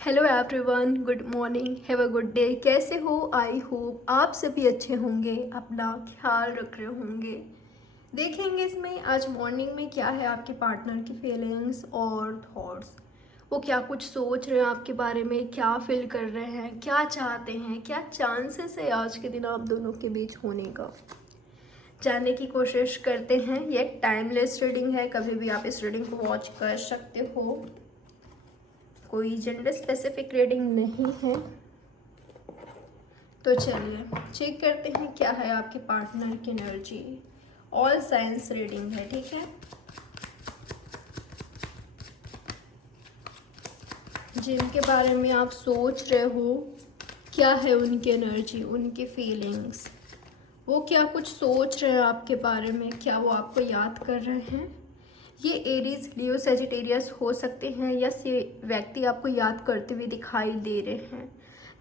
Hello everyone, good morning, have a good day. कैसे हो? I hope आप सभी अच्छे होंगे, अपना ख्याल रख रहे होंगे। देखेंगे इसमें आज मॉर्निंग में क्या है आपके पार्टनर की फीलिंग्स और थॉट्स। वो क्या कुछ सोच रहे हैं आपके बारे में, क्या फील कर रहे हैं, क्या चाहते हैं, क्या चांसेस है आज के दिन आप दोनों के बीच होने का, जानने की कोशिश करते हैं। ये एक टाइमलेस रीडिंग है, कभी भी आप इस रीडिंग को वॉच कर सकते हो। कोई जेंडर स्पेसिफिक रीडिंग नहीं है। तो चलिए चेक करते हैं क्या है आपके पार्टनर की एनर्जी। ऑल साइंस रीडिंग है, ठीक है। जिनके बारे में आप सोच रहे हो, क्या है उनकी एनर्जी, उनकी फीलिंग्स, वो क्या कुछ सोच रहे हैं आपके बारे में, क्या वो आपको याद कर रहे हैं। ये एरीज, लियो, सेजिटेरियस हो सकते हैं या व्यक्ति आपको याद करते हुए दिखाई दे रहे हैं।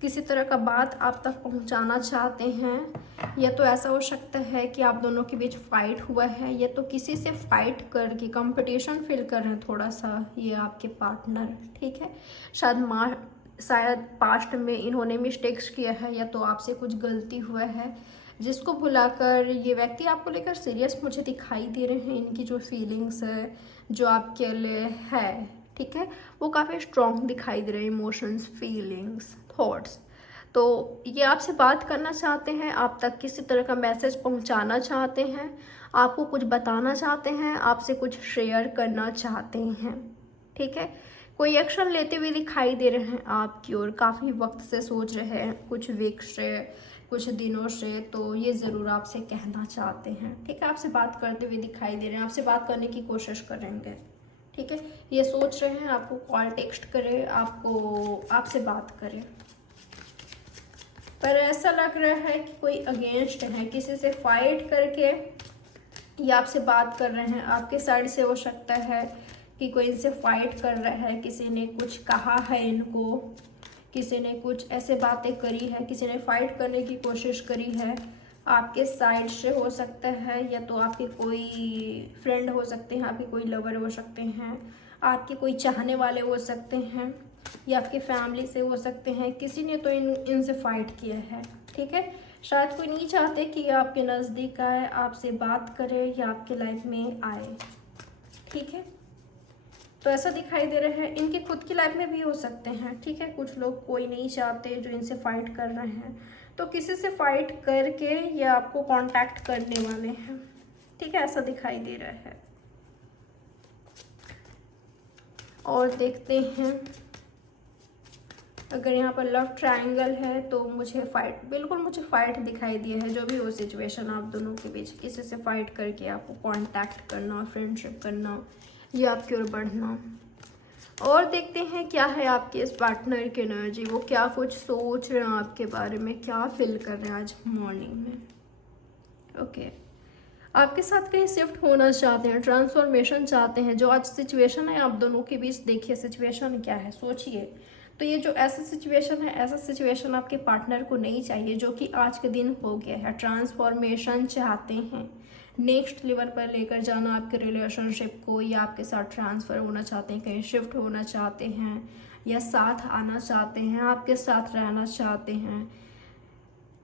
किसी तरह का बात आप तक पहुंचाना चाहते हैं, या तो ऐसा हो सकता है कि आप दोनों के बीच फाइट हुआ है, या तो किसी से फाइट करके कंपटीशन फील कर रहे हैं थोड़ा सा ये आपके पार्टनर, ठीक है। शायद पास्ट में इन्होंने मिस्टेक्स किया है, या तो आपसे कुछ गलती हुआ है जिसको भुलाकर ये व्यक्ति आपको लेकर सीरियस मुझे दिखाई दे रहे हैं। इनकी जो फीलिंग्स है जो आपके लिए है, ठीक है, वो काफ़ी स्ट्रॉन्ग दिखाई दे रहे हैं। Emotions, feelings, thoughts. तो ये आपसे बात करना चाहते हैं, आप तक किसी तरह का मैसेज पहुंचाना चाहते हैं, आपको कुछ बताना चाहते हैं, आपसे कुछ शेयर करना चाहते हैं, ठीक है। कोई एक्शन लेते हुए दिखाई दे रहे हैं आपकी ओर, काफ़ी वक्त से सोच रहे हैं, कुछ वीक से, कुछ दिनों से, तो ये ज़रूर आपसे कहना चाहते हैं, ठीक है। आपसे बात करते हुए दिखाई दे रहे हैं, आपसे बात करने की कोशिश करेंगे, ठीक है। ये सोच रहे हैं आपको कॉल टेक्स्ट करे, आपसे बात करें, पर ऐसा लग रहा है कि कोई अगेंस्ट है, किसी से फाइट करके ये आपसे बात कर रहे हैं। आपके साइड से हो सकता है कि कोई इनसे फाइट कर रहा है, किसी ने कुछ कहा है इनको, किसी ने कुछ ऐसे बातें करी है, किसी ने फाइट करने की कोशिश करी है। आपके साइड से हो सकता है, या तो आपके कोई फ्रेंड हो सकते हैं, आपके कोई लवर हो सकते हैं, आपके कोई चाहने वाले हो सकते हैं, या आपकी फैमिली से हो सकते हैं। किसी ने तो इनसे फाइट किया है, ठीक है। शायद कोई नहीं चाहते कि ये आपके नज़दीक आए, आपसे बात करे या आपके लाइफ में आए, ठीक है। तो ऐसा दिखाई दे रहा है, इनके खुद की लाइफ में भी हो सकते हैं, ठीक है। कुछ लोग कोई नहीं चाहते जो इनसे फाइट कर रहे हैं, तो किसी से फाइट करके ये आपको कांटेक्ट करने वाले हैं, ठीक है, ऐसा दिखाई दे रहा है। और देखते हैं, अगर यहाँ पर लव ट्रायंगल है तो मुझे फाइट, बिल्कुल मुझे फाइट दिखाई दिया है। जो भी हो सिचुएशन आप दोनों के बीच, किसी से फाइट करके आपको कांटेक्ट करना, फ्रेंडशिप करना, या आपकी ओर बढ़ना। और देखते हैं क्या है आपके इस पार्टनर की एनर्जी, वो क्या कुछ सोच रहे हैं आपके बारे में, क्या फील कर रहे हैं आज मॉर्निंग में। ओके, आपके साथ कहीं शिफ्ट होना चाहते हैं, ट्रांसफॉर्मेशन चाहते हैं। जो आज सिचुएशन है आप दोनों के बीच, देखिए सिचुएशन क्या है, सोचिए। तो ये जो ऐसा सिचुएशन है, ऐसा सिचुएशन आपके पार्टनर को नहीं चाहिए जो कि आज के दिन हो गया है। ट्रांसफॉर्मेशन चाहते हैं, नेक्स्ट लेवल पर लेकर जाना आपके रिलेशनशिप को, या आपके साथ ट्रांसफ़र होना चाहते हैं, कहीं शिफ्ट होना चाहते हैं, या साथ आना चाहते हैं, आपके साथ रहना चाहते हैं।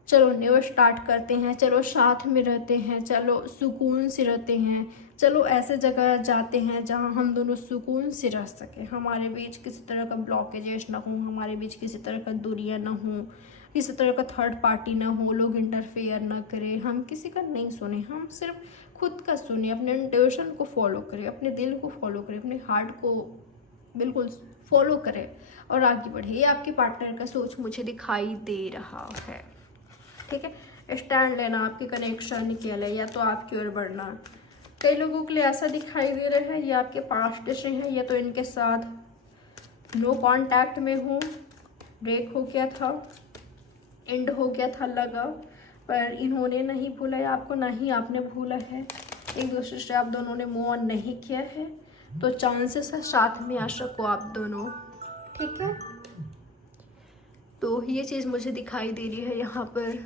चलो न्यू स्टार्ट करते हैं, चलो साथ में रहते हैं, चलो सुकून से रहते हैं, चलो ऐसे जगह जाते हैं जहां हम दोनों सुकून से रह सकें, हमारे बीच किसी तरह का ब्लॉकेजेस ना हो, हमारे बीच किसी तरह का दूरियां ना हो, किसी तरह का थर्ड पार्टी ना हो, लोग इंटरफेयर ना करें, हम किसी का नहीं सुने, हम सिर्फ खुद का सुने, अपने इंट्यूशन को फॉलो करें, अपने दिल को फॉलो करें, अपने हार्ट को बिल्कुल फॉलो करें और आगे बढ़े। ये आपके पार्टनर का सोच मुझे दिखाई दे रहा है, ठीक है। स्टैंड लेना आपके कनेक्शन के लिए, या तो आपकी ओर बढ़ना। कई लोगों के लिए ऐसा दिखाई दे रहा है ये आपके पास्ट से है, या तो इनके साथ नो कांटेक्ट में हो, ब्रेक हो गया था, एंड हो गया था लगा, पर इन्होंने नहीं भूला है आपको, ना ही आपने भूला है। एक दूसरे से आप दोनों ने मूव ऑन नहीं किया है, तो चांसेस है साथ में आ सको आप दोनों, ठीक है। तो ये चीज़ मुझे दिखाई दे रही है यहाँ पर।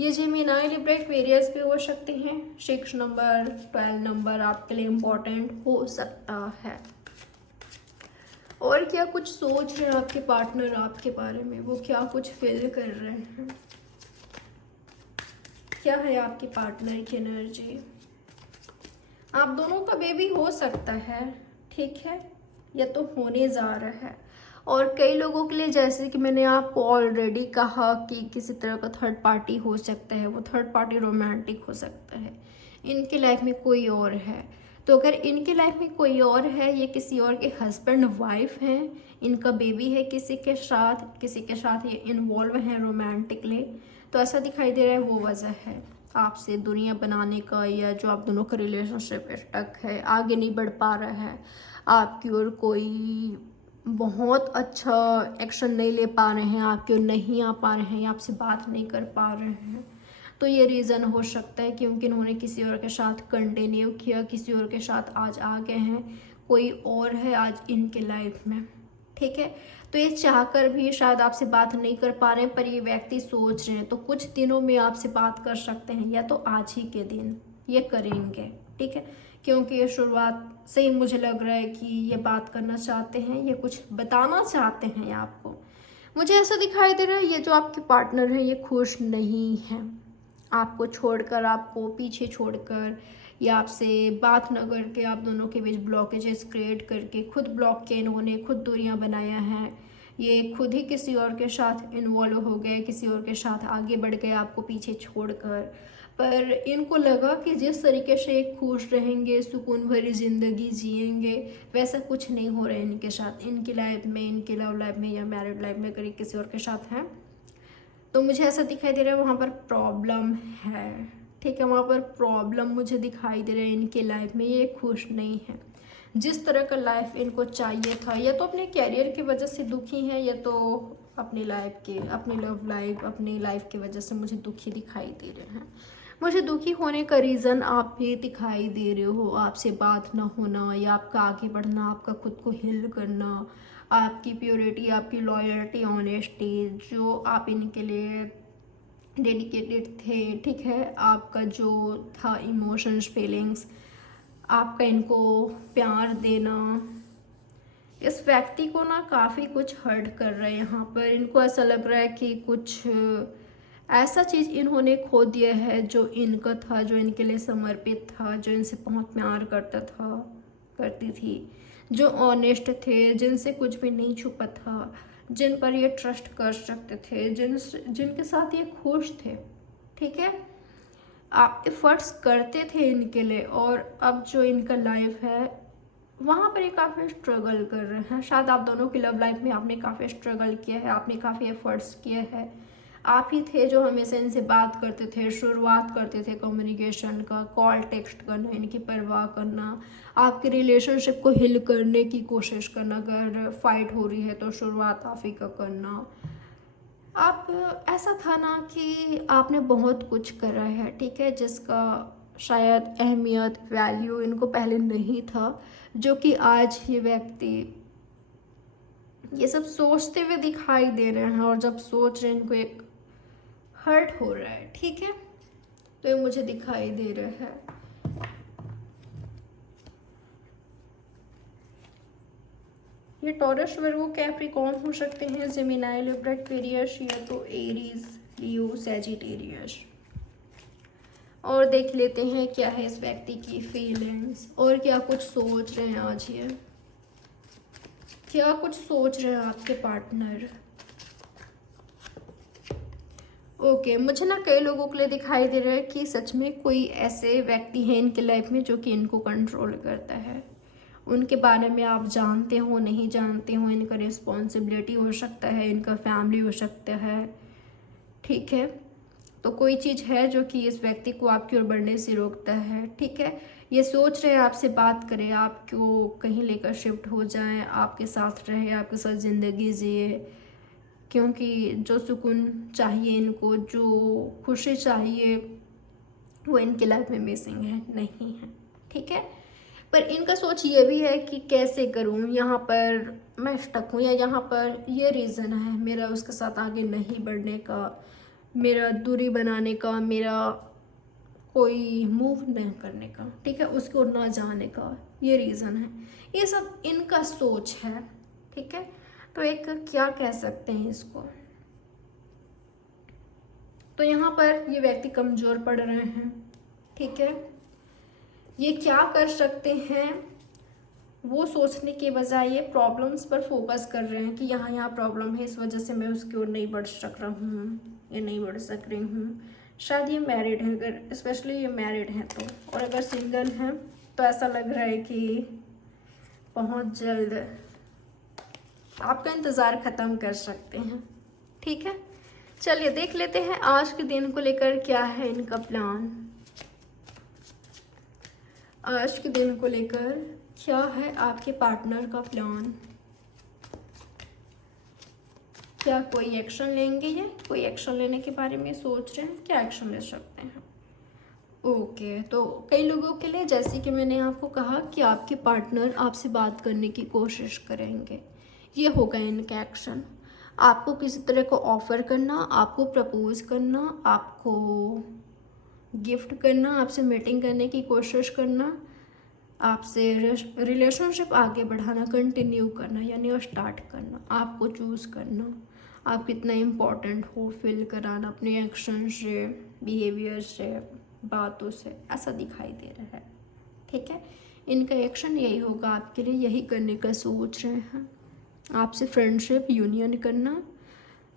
ये जेमिनी, लिब्रा, एक्वेरियस भी हो सकते हैं। 6 नंबर, 12 नंबर आपके लिए इम्पोर्टेंट हो सकता है। और क्या कुछ सोच रहे हैं आपके पार्टनर आपके बारे में, वो क्या कुछ फील कर रहे हैं, क्या है आपके पार्टनर की एनर्जी। आप दोनों का बेबी हो सकता है, ठीक है, या तो होने जा रहा है। और कई लोगों के लिए, जैसे कि मैंने आपको ऑलरेडी कहा, कि किसी तरह का थर्ड पार्टी हो सकता है। वो थर्ड पार्टी रोमांटिक हो सकता है, इनकी लाइफ में कोई और है। तो अगर इनकी लाइफ में कोई और है, ये किसी और के हस्बैंड वाइफ हैं, इनका बेबी है किसी के साथ ये इन्वॉल्व हैं रोमांटिकली, तो ऐसा दिखाई दे रहा है वो वजह है आपसे दुनिया बनाने का, या जो आप दोनों का रिलेशनशिप स्टक है, आगे नहीं बढ़ पा रहा है, आपकी ओर कोई बहुत अच्छा एक्शन नहीं ले पा रहे हैं, आपकी ओर नहीं आ पा रहे हैं, या आपसे बात नहीं कर पा रहे हैं। तो ये रीज़न हो सकता है क्योंकि इन्होंने किसी और के साथ कंटिन्यू किया, किसी और के साथ आज आ गए हैं, कोई और है आज इनके लाइफ में, ठीक है। तो ये चाहकर भी शायद आपसे बात नहीं कर पा रहे हैं, पर ये व्यक्ति सोच रहे हैं, तो कुछ दिनों में आपसे बात कर सकते हैं, या तो आज ही के दिन ये करेंगे, ठीक है। क्योंकि ये शुरुआत से ही मुझे लग रहा है कि ये बात करना चाहते हैं, ये कुछ बताना चाहते हैं आपको। मुझे ऐसा दिखाई दे रहा है ये जो आपके पार्टनर है ये खुश नहीं है, आपको छोड़कर, आपको पीछे छोड़कर, या आपसे बात न करके, आप दोनों के बीच ब्लॉकेजेस क्रिएट करके खुद ब्लॉक के इन्होंने खुद दूरियां बनाया है। ये खुद ही किसी और के साथ इन्वॉल्व हो गए, किसी और के साथ आगे बढ़ गए आपको पीछे छोड़कर। पर इनको लगा कि जिस तरीके से एक खुश रहेंगे, सुकून भरी ज़िंदगी जिएंगे, वैसा कुछ नहीं हो रहा है इनके साथ, इनकी लाइफ में, इनकी लव लाइफ में या मैरिड लाइफ में, अगर किसी और के साथ हैं। तो मुझे ऐसा दिखाई दे रहा है वहाँ पर प्रॉब्लम है, ठीक है, वहाँ पर प्रॉब्लम मुझे दिखाई दे रहा है इनकी लाइफ में। ये खुश नहीं है जिस तरह का लाइफ इनको चाहिए था, या तो अपने कैरियर की वजह से दुखी हैं, या तो अपनी लाइफ के, अपनी लव लाइफ, अपनी लाइफ की वजह से मुझे दुखी दिखाई दे रहे हैं। मुझे दुखी होने का रीज़न आप भी दिखाई दे रहे हो, आपसे बात ना होना, या आपका आगे बढ़ना, आपका खुद को हील करना, आपकी प्योरिटी, आपकी लॉयल्टी, ऑनेस्टी, जो आप इनके लिए डेडिकेटेड थे, ठीक है, आपका जो था इमोशंस, फीलिंग्स, आपका इनको प्यार देना, इस व्यक्ति को ना काफ़ी कुछ हर्ट कर रहा है यहाँ पर। इनको ऐसा लग रहा है कि कुछ ऐसा चीज़ इन्होंने खो दिया है जो इनका था, जो इनके लिए समर्पित था, जो इनसे बहुत प्यार करता था, करती थी, जो ऑनेस्ट थे, जिनसे कुछ भी नहीं छुपा था, जिन पर ये ट्रस्ट कर सकते थे, जिनके साथ ये खुश थे, ठीक है। आप एफर्ट्स करते थे इनके लिए, और अब जो इनका लाइफ है वहाँ पर ये काफ़ी स्ट्रगल कर रहे हैं। शायद आप दोनों की लव लाइफ में आपने काफ़ी स्ट्रगल किया है, आपने काफ़ी एफर्ट्स किए हैं। आप ही थे जो हमेशा इनसे बात करते थे, शुरुआत करते थे कम्युनिकेशन का, कॉल टेक्स्ट करना, इनकी परवाह करना, आपके रिलेशनशिप को हिल करने की कोशिश करना, अगर फाइट हो रही है तो शुरुआत आप ही का करना। आप ऐसा था ना कि आपने बहुत कुछ करा है, ठीक है, जिसका शायद अहमियत, वैल्यू इनको पहले नहीं था, जो कि आज ये व्यक्ति ये सब सोचते हुए दिखाई दे रहे हैं, और जब सोच रहे हैं इनको एक हर्ट हो रहा है, ठीक है। तो ये मुझे दिखाई दे रहा है। ये टॉरस, वर्गो, कैप्रिकॉर्न हो सकते हैं, जेमिनी, लिब्रा, एक्वेरियस, या तो एरीज, लियो, सैजिटेरियस। और देख लेते हैं क्या है इस व्यक्ति की फीलिंग्स, और क्या कुछ सोच रहे हैं आज ये, क्या कुछ सोच रहे हैं आपके पार्टनर। ओके, मुझे ना कई लोगों के लिए दिखाई दे रहा है कि सच में कोई ऐसे व्यक्ति हैं इनके लाइफ में जो कि इनको कंट्रोल करता है। उनके बारे में आप जानते हो, नहीं जानते हो, इनका रिस्पॉन्सिबिलिटी हो सकता है, इनका फैमिली हो सकता है, ठीक है। तो कोई चीज़ है जो कि इस व्यक्ति को आपकी ओर बढ़ने से रोकता है, ठीक है। ये सोच रहे हैं आपसे बात करें, आपको कहीं लेकर शिफ्ट हो जाएं, आपके साथ रहे, आपके साथ ज़िंदगी जिए, क्योंकि जो सुकून चाहिए इनको, जो खुशी चाहिए, वो इनकी लाइफ में मिसिंग है, नहीं है, ठीक है। पर इनका सोच ये भी है कि कैसे करूं, यहाँ पर मैं स्टक हूँ, या यहाँ पर ये रीज़न है मेरा उसके साथ आगे नहीं बढ़ने का, मेरा दूरी बनाने का, मेरा कोई मूव नहीं करने का, ठीक है, उसको ना जाने का, ये रीज़न है। ये सब इनका सोच है, ठीक है। तो एक क्या कह सकते हैं इसको, तो यहाँ पर ये व्यक्ति कमज़ोर पड़ रहे हैं, ठीक है। ये क्या कर सकते हैं, वो सोचने के बजाय ये प्रॉब्लम्स पर फोकस कर रहे हैं कि यहाँ प्रॉब्लम है, इस वजह से मैं उसकी ओर नहीं बढ़ सक रहा हूँ या नहीं बढ़ सक रही हूँ। शायद ये मैरिड है, अगर स्पेशली ये मैरिड हैं तो, और अगर सिंगल हैं तो ऐसा लग रहा है कि बहुत जल्द आपका इंतज़ार ख़त्म कर सकते हैं, ठीक है। चलिए देख लेते हैं आज के दिन को लेकर क्या है इनका प्लान। आज के दिन को लेकर क्या है आपके पार्टनर का प्लान, क्या कोई एक्शन लेंगे या कोई एक्शन लेने के बारे में सोच रहे हैं, क्या एक्शन ले सकते हैं। ओके, तो कई लोगों के लिए जैसे कि मैंने आपको कहा कि आपके पार्टनर आपसे बात करने की कोशिश करेंगे, ये होगा इनका एक्शन। आपको किसी तरह को ऑफ़र करना, आपको प्रपोज करना, आपको गिफ्ट करना, आपसे मीटिंग करने की कोशिश करना, आपसे रिलेशनशिप आगे बढ़ाना, कंटिन्यू करना यानी स्टार्ट करना, आपको चूज़ करना, आप कितना इम्पोर्टेंट हो फील कराना अपने एक्शन से, बिहेवियर से, बातों से, ऐसा दिखाई दे रहा है, ठीक है। इनका एक्शन यही होगा आपके लिए, यही करने का सोच रहे हैं। आपसे फ्रेंडशिप यूनियन करना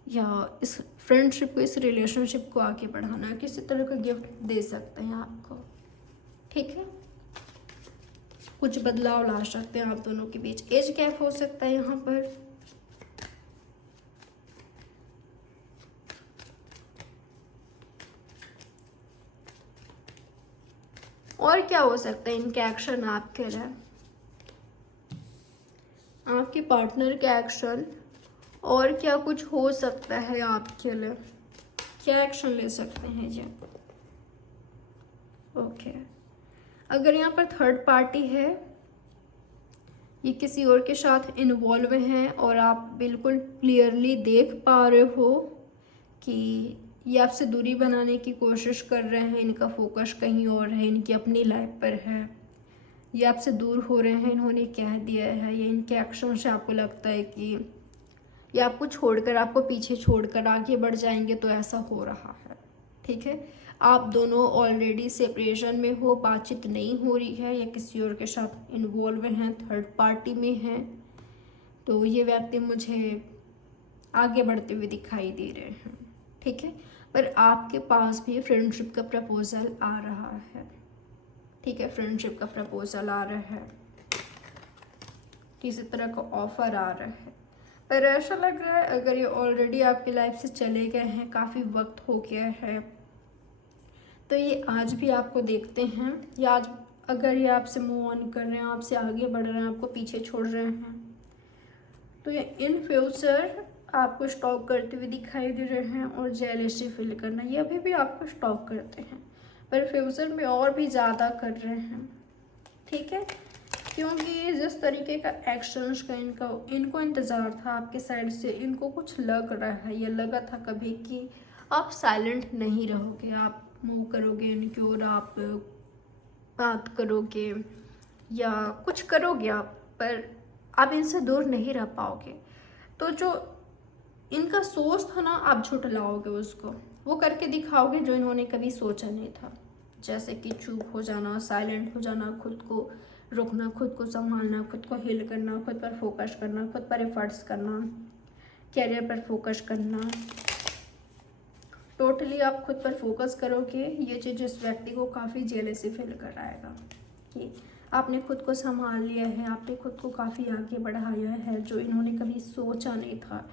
या इस फ्रेंडशिप को, इस रिलेशनशिप को आगे बढ़ाना, किसी तरह का गिफ्ट दे सकते हैं आपको, ठीक है। कुछ बदलाव ला सकते हैं आप दोनों के बीच, एज गैप हो सकता है यहाँ पर, और क्या हो सकता है इनके एक्शन आपके लिए, आपके पार्टनर के एक्शन, और क्या कुछ हो सकता है आपके लिए, क्या एक्शन ले सकते हैं ये। ओके, अगर यहाँ पर थर्ड पार्टी है, ये किसी और के साथ इन्वॉल्व हैं और आप बिल्कुल क्लियरली देख पा रहे हो कि ये आपसे दूरी बनाने की कोशिश कर रहे हैं, इनका फोकस कहीं और है, इनकी अपनी लाइफ पर है, ये आपसे दूर हो रहे हैं, इन्होंने कह दिया है, ये इनके एक्शन से आपको लगता है कि ये आपको छोड़कर, आपको पीछे छोड़कर आगे बढ़ जाएंगे, तो ऐसा हो रहा है, ठीक है। आप दोनों ऑलरेडी सेपरेशन में हो, बातचीत नहीं हो रही है, या किसी और के साथ इन्वॉल्व हैं, थर्ड पार्टी में हैं, तो ये व्यक्ति मुझे आगे बढ़ते हुए दिखाई दे रहे हैं, ठीक है। पर आपके पास भी फ्रेंडशिप का प्रपोजल आ रहा है, ठीक है, फ्रेंडशिप का प्रपोजल आ रहा है, किसी तरह का ऑफर आ रहा है। पर ऐसा लग रहा है अगर ये ऑलरेडी आपकी लाइफ से चले गए हैं, काफ़ी वक्त हो गया है, तो ये आज भी आपको देखते हैं, या आज अगर ये आपसे मूव ऑन कर रहे हैं, आपसे आगे बढ़ रहे हैं, आपको पीछे छोड़ रहे हैं, तो ये इन फ्यूचर आपको स्टॉक करते हुए दिखाई दे रहे हैं, और जेलसी फील करना, ये अभी भी आपको स्टॉक करते हैं, पर फ्यूचर में और भी ज़्यादा कर रहे हैं, ठीक है। क्योंकि जिस तरीके का एक्शंस का इनको इंतज़ार था आपके साइड से, इनको कुछ लग रहा है, ये लगा था कभी कि आप साइलेंट नहीं रहोगे, आप मूव करोगे इनकी ओर, आप बात करोगे या कुछ करोगे आप, पर आप इनसे दूर नहीं रह पाओगे। तो जो इनका सोच था ना, आप झुठलाओगे उसको, वो करके दिखाओगे जो इन्होंने कभी सोचा नहीं था, जैसे कि चुप हो जाना, साइलेंट हो जाना, खुद को रुकना, खुद को संभालना, खुद को हील करना, खुद पर फोकस करना, खुद पर एफर्ट्स करना, कैरियर पर फोकस करना। टोटली आप खुद पर फोकस करोगे, ये चीज़ इस व्यक्ति को काफ़ी जेलसी फील कराएगा कि आपने खुद को संभाल लिया है, आपने खुद को काफ़ी आगे बढ़ाया है, जो इन्होंने कभी सोचा नहीं था।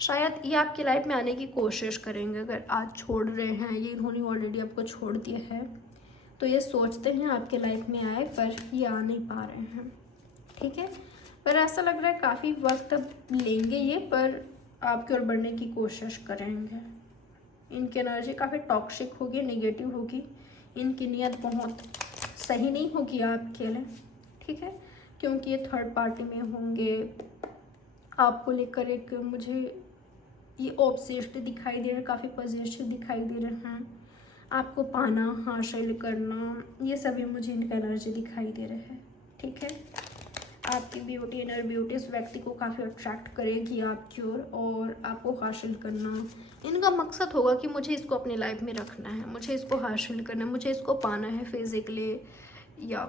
शायद ये आपकी लाइफ में आने की कोशिश करेंगे, अगर आज छोड़ रहे हैं, ये इन्होंने ऑलरेडी आपको छोड़ दिया है, तो ये सोचते हैं आपके लाइफ में आए, पर ये आ नहीं पा रहे हैं, ठीक है। पर ऐसा लग रहा है काफ़ी वक्त लेंगे ये, पर आपकी ओर बढ़ने की कोशिश करेंगे। इनकी एनर्जी काफ़ी टॉक्सिक होगी, नेगेटिव होगी, इनकी नीयत बहुत सही नहीं होगी आपके लिए, ठीक है, क्योंकि ये थर्ड पार्टी में होंगे, आपको लेकर एक मुझे ये ऑब्सेस्ड दिखाई दे रहा है, काफ़ी पॉजिटिव दिखाई दे रहे हैं, आपको पाना, हासिल करना, ये सभी मुझे इनका एनर्जी दिखाई दे रहा है, ठीक है। आपकी ब्यूटी, इनर ब्यूटी इस व्यक्ति को काफ़ी अट्रैक्ट करेगी आपकी ओर और आपको हासिल करना। इनका मकसद होगा कि मुझे इसको अपनी लाइफ में रखना है, मुझे इसको हासिल करना है, मुझे इसको पाना है फिजिकली, या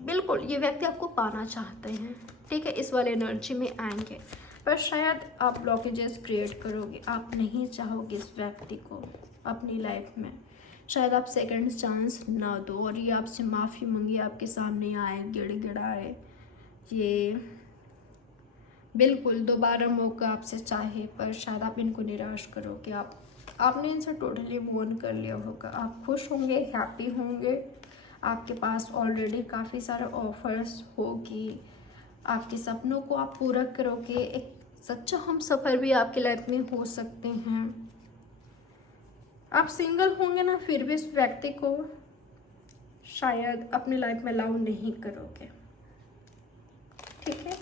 बिल्कुल ये व्यक्ति आपको पाना चाहते हैं, ठीक है। इस वाले एनर्जी में आएंगे, पर शायद आप ब्लॉकेजेस क्रिएट करोगे, आप नहीं चाहोगे इस व्यक्ति को अपनी लाइफ में। शायद आप सेकंड चांस ना दो और ये आपसे माफ़ी मांगे, आपके सामने आए, गिड़गिड़ाए, ये बिल्कुल दोबारा मौका आपसे चाहे, पर शायद आप इनको निराश करोगे। आपने इनसे टोटली मूव ऑन कर लिया होगा। आप खुश होंगे, हैप्पी होंगे, आपके पास ऑलरेडी काफ़ी सारे ऑफर्स होगी, आपके सपनों को आप पूरा करोगे, एक सच्चा हम सफ़र भी आपकी लाइफ में हो सकते हैं। आप सिंगल होंगे ना, फिर भी इस व्यक्ति को शायद अपनी लाइफ में अलाउ नहीं करोगे, ठीक है।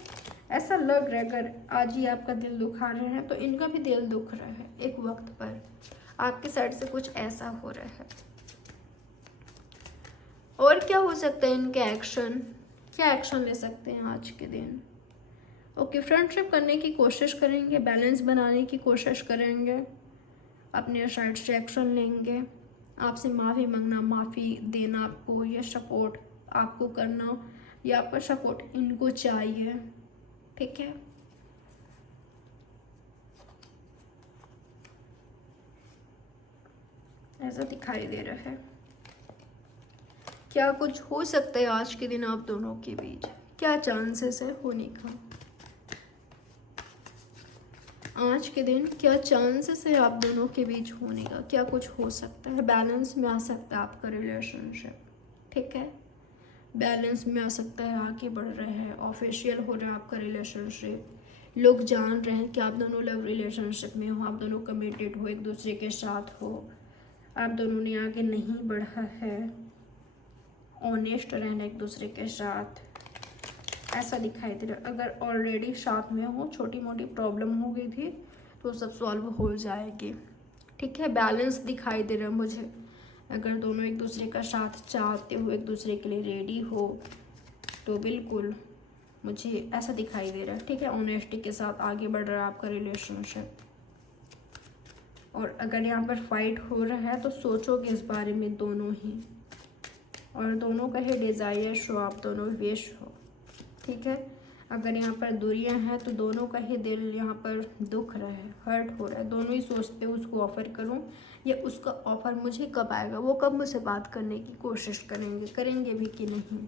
ऐसा लग रहा है, अगर आज ही आपका दिल दुखा रहे हैं तो इनका भी दिल दुख रहा है। एक वक्त पर आपके साइड से कुछ ऐसा हो रहा है। और क्या हो सकता है इनके एक्शन, क्या एक्शन ले सकते हैं आज के दिन? ओके, फ्रेंडशिप करने की कोशिश करेंगे, बैलेंस बनाने की कोशिश करेंगे, अपने साइड से एक्शन लेंगे, आपसे माफ़ी मांगना, माफ़ी देना आपको, या सपोर्ट आपको करना, या आपका सपोर्ट इनको चाहिए, ठीक है। ऐसा दिखाई दे रहा है। क्या कुछ हो सकता है आज के दिन आप दोनों के बीच? क्या चांसेस है होने का? आज के दिन क्या चांसेस है आप दोनों के बीच होने का? क्या कुछ हो सकता है? बैलेंस में आ सकता है आपका रिलेशनशिप, ठीक है। बैलेंस में आ सकता है, आगे बढ़ रहे हैं, ऑफिशियल हो रहा है आपका रिलेशनशिप, लोग जान रहे हैं कि आप दोनों लव रिलेशनशिप में हो, आप दोनों कमिटेड हो, एक दूसरे के साथ हो, आप दोनों ने आगे नहीं बढ़ा है, ऑनेस्ट रहना एक दूसरे के साथ, ऐसा दिखाई दे रहा है। अगर ऑलरेडी साथ में हो, छोटी मोटी प्रॉब्लम हो गई थी तो सब सॉल्व हो जाएगी, ठीक है। बैलेंस दिखाई दे रहा है मुझे। अगर दोनों एक दूसरे का साथ चाहते हो, एक दूसरे के लिए रेडी हो, तो बिल्कुल मुझे ऐसा दिखाई दे रहा है, ठीक है। ऑनेस्टी के साथ आगे बढ़ रहा है आपका रिलेशनशिप। और अगर यहाँ पर फाइट हो रहा है तो सोचोगे इस बारे में दोनों ही, और दोनों का ही डिज़ायर हो, आप दोनों विश हो, ठीक है। अगर यहाँ पर दूरियां हैं तो दोनों का ही दिल यहाँ पर दुख रहा है, हर्ट हो रहा है, दोनों ही सोचते उसको ऑफ़र करूँ या उसका ऑफ़र मुझे कब आएगा, वो कब मुझसे बात करने की कोशिश करेंगे भी कि नहीं।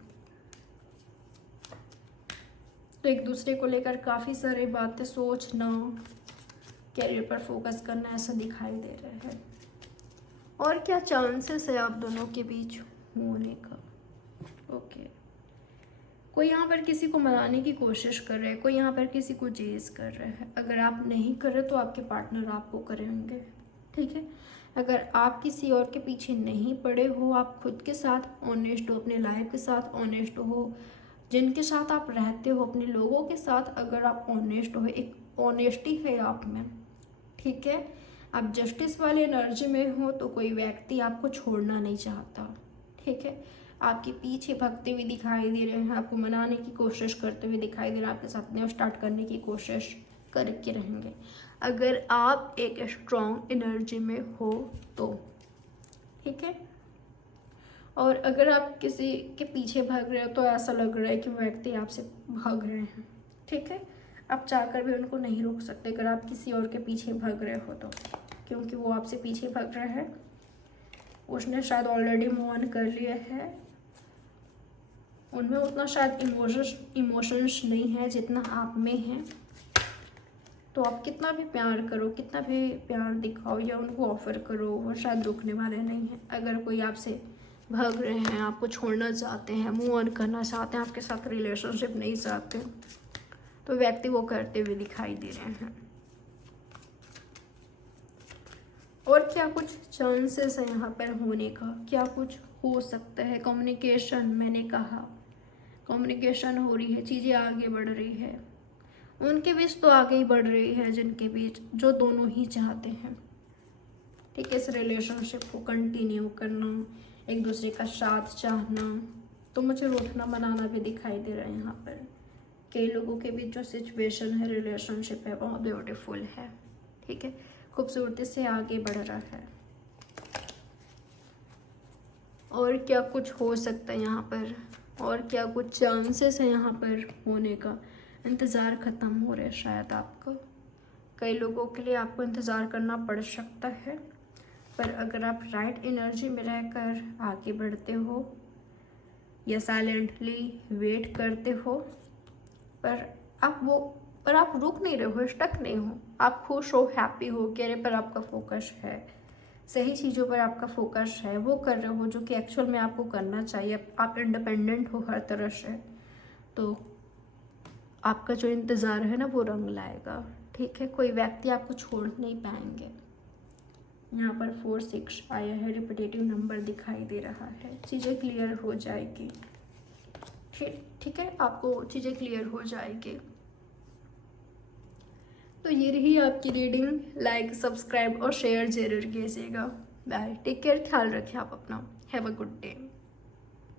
तो एक दूसरे को लेकर काफ़ी सारी बातें सोचना, कैरियर पर फोकस करना, ऐसा दिखाई दे रहा है। और क्या चांसेस है आप दोनों के बीच होने का? ओके, कोई यहाँ पर किसी को मनाने की कोशिश कर रहे हैं, कोई यहाँ पर किसी को चेज़ कर रहा है। अगर आप नहीं कर रहे तो आपके पार्टनर आपको करेंगे, ठीक है। अगर आप किसी और के पीछे नहीं पड़े हो, आप खुद के साथ ऑनेस्ट हो, अपने लाइफ के साथ ऑनेस्ट हो, जिनके साथ आप रहते हो, अपने लोगों के साथ अगर आप ऑनेस्ट हो, एक ऑनेस्टी है आप में, ठीक है। आप जस्टिस वाले एनर्जी में हो तो कोई व्यक्ति आपको छोड़ना नहीं चाहता, ठीक है। आपके पीछे भागते हुए दिखाई दे रहे हैं, आपको मनाने की कोशिश करते हुए दिखाई दे रहे हैं, आपके साथ न्यू स्टार्ट करने की कोशिश करके रहेंगे अगर आप एक स्ट्रॉन्ग एनर्जी में हो तो, ठीक है। और अगर आप किसी के पीछे भाग रहे हो तो ऐसा लग रहा है कि वो व्यक्ति आपसे भाग रहे हैं, ठीक है। आप चाहकर भी उनको नहीं रोक सकते अगर आप किसी और के पीछे भाग रहे हो तो, क्योंकि वो आपसे पीछे भाग रहा है, उसने शायद ऑलरेडी मूव ऑन कर लिया है, उनमें उतना शायद इमोशंस नहीं है जितना आप में है। तो आप कितना भी प्यार करो, कितना भी प्यार दिखाओ या उनको ऑफ़र करो, वो शायद रुकने वाले नहीं हैं। अगर कोई आपसे भाग रहे हैं, आपको छोड़ना चाहते हैं, मूव ऑन करना चाहते हैं, आपके साथ रिलेशनशिप नहीं चाहते, तो व्यक्ति वो करते हुए दिखाई दे रहे हैं। और क्या कुछ चांसेस है यहाँ पर होने का? क्या कुछ हो सकता है? कम्युनिकेशन, मैंने कहा कम्युनिकेशन हो रही है, चीज़ें आगे बढ़ रही है, उनके बीच तो आगे ही बढ़ रही है जिनके बीच, जो दोनों ही चाहते हैं, ठीक है, इस रिलेशनशिप को कंटिन्यू करना, एक दूसरे का साथ चाहना। तो मुझे रूठना बनाना भी दिखाई दे रहा है यहाँ पर, कई लोगों के बीच जो सिचुएशन है, रिलेशनशिप है, वो ब्यूटीफुल है, ठीक है, खूबसूरती से आगे बढ़ रहा है। और क्या कुछ हो सकता है यहाँ पर, और क्या कुछ चांसेस है यहाँ पर होने का। इंतज़ार ख़त्म हो रहा है शायद आपका, कई लोगों के लिए आपको इंतज़ार करना पड़ सकता है, पर अगर आप राइट एनर्जी में रहकर आगे बढ़ते हो या साइलेंटली वेट करते हो, पर आप रुक नहीं रहे हो, स्टक नहीं हो, आप खुश हो, हैप्पी हो, कैरियर पर आपका फोकस है, सही चीज़ों पर आपका फोकस है, वो कर रहे हो जो कि एक्चुअल में आपको करना चाहिए, आप इंडिपेंडेंट हो हर तरह से, तो आपका जो इंतज़ार है ना वो रंग लाएगा, ठीक है। कोई व्यक्ति आपको छोड़ नहीं पाएंगे। यहाँ पर 4 6 आया है, रिपीटेटिव नंबर दिखाई दे रहा है, चीज़ें क्लियर हो जाएगी, ठीक है, आपको चीज़ें क्लियर हो जाएगी। तो ये रही आपकी रीडिंग, लाइक सब्सक्राइब और शेयर जरूर कीजिएगा। बाय, टेक केयर, ख्याल रखें आप अपना, हैव अ गुड डे।